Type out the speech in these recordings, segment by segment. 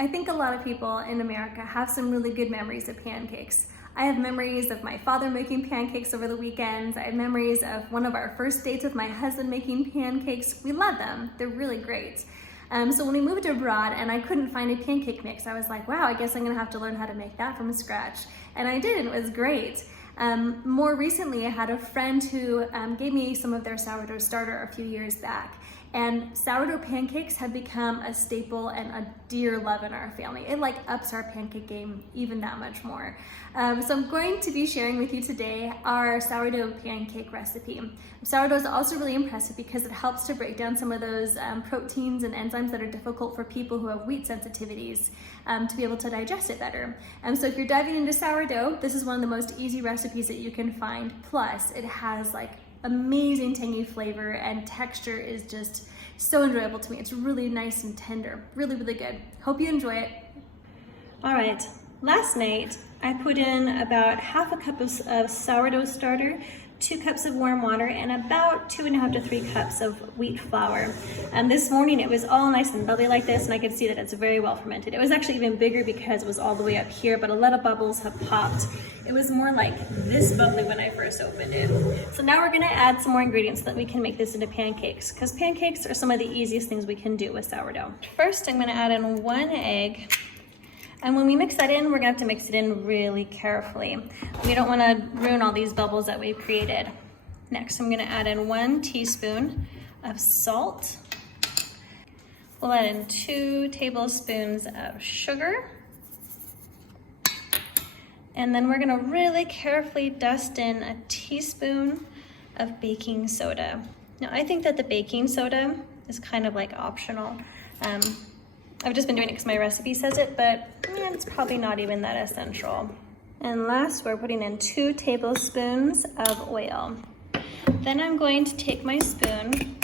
I think a lot of people in America have some really good memories of pancakes. I have memories of my father making pancakes over the weekends. I have memories of one of our first dates with my husband making pancakes. We love them. They're really great. So when we moved abroad and I couldn't find a pancake mix, I was like, wow, I guess I'm gonna have to learn how to make that from scratch. And I did, and it was great. More recently, I had a friend who gave me some of their sourdough starter a few years back. And sourdough pancakes have become a staple and a dear love in our family. It like ups our pancake game even that much more. So I'm going to be sharing with you today our sourdough pancake recipe. Sourdough is also really impressive because it helps to break down some of those proteins and enzymes that are difficult for people who have wheat sensitivities to be able to digest it better. So if you're diving into sourdough, this is one of the most easy recipes that you can find. Plus, it has like amazing tangy flavor and texture is just so enjoyable to me. It's really nice and tender, really, really good. Hope you enjoy it. All right, last night I put in about half a cup of sourdough starter, 2 cups of warm water, and about 2.5 to 3 cups of wheat flour. And this morning it was all nice and bubbly like this, and I could see that it's very well fermented. It was actually even bigger because it was all the way up here, but a lot of bubbles have popped. It was more like this bubbly when I first opened it. So now we're gonna add some more ingredients so that we can make this into pancakes, because pancakes are some of the easiest things we can do with sourdough. First, I'm gonna add in 1 egg. And when we mix that in, we're gonna have to mix it in really carefully. We don't wanna ruin all these bubbles that we've created. Next, I'm gonna add in 1 teaspoon of salt. We'll add in 2 tablespoons of sugar. And then we're gonna really carefully dust in a teaspoon of baking soda. Now, I think that the baking soda is kind of like optional. I've just been doing it because my recipe says it, but it's probably not even that essential. And last, we're putting in 2 tablespoons of oil. Then I'm going to take my spoon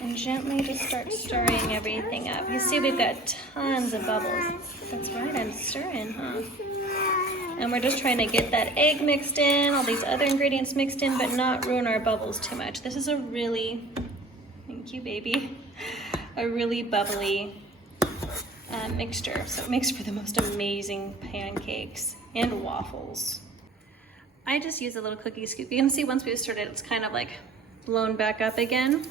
and gently just start stirring everything up. You see we've got tons of bubbles. That's right, I'm stirring, huh? And we're just trying to get that egg mixed in, all these other ingredients mixed in, but not ruin our bubbles too much. This is a really, thank you, baby, a really bubbly mixture. So it makes for the most amazing pancakes and waffles. I just use a little cookie scoop. You can see once we've stirred it, it's kind of like blown back up again.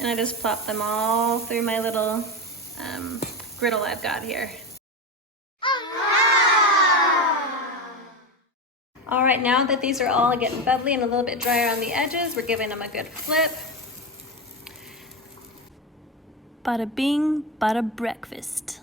And I just plop them all through my little griddle I've got here. All right, now that these are all getting bubbly and a little bit drier on the edges, we're giving them a good flip. Bada bing, bada breakfast.